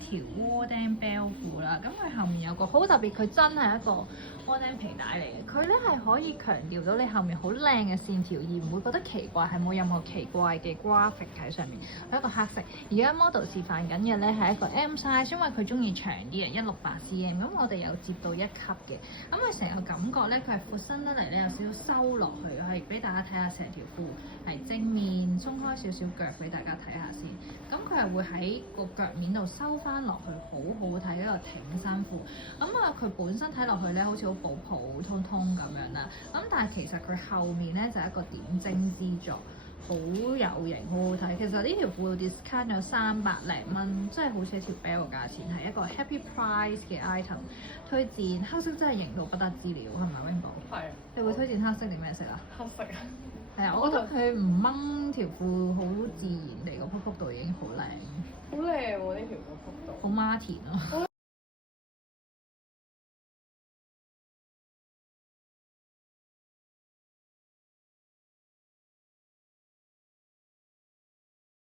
條窩釘 bell 褲啦，咁佢後面有個好特別，佢真係一個窩釘皮帶嚟嘅。佢咧係可以強調到你後面好靚嘅線條，而唔會覺得奇怪，係冇任何奇怪嘅 graphic 喺上面。係一個黑色。而家 model 示範緊嘅咧係一個 M size，因為佢中意長啲嘅168cm，咁我哋有接到1級嘅。咁佢成個感覺咧，佢係闊身得嚟咧，有少少收落去，係俾大家睇下成條褲係正面鬆開少少腳俾大家睇下先。咁佢係會喺個腳面度收翻落去，好好睇一個挺身褲。佢本身睇落去咧，好似好普普通通咁樣啦。但係其實佢後面咧就係一個點睛之作，好有型，好好睇。其實呢條褲 discount 咗300零蚊，即係好似一條 bell 嘅價錢，係一個 happy price 嘅 item。推薦黑色真係型到不得之了，係咪 Rainbow？係。你會推薦黑色定咩色啊？黑色啊。係啊，我覺得佢唔掹條褲，好自然地個仆仆度已經好靚。好靚喎！呢條個幅度。好 Martin 咯。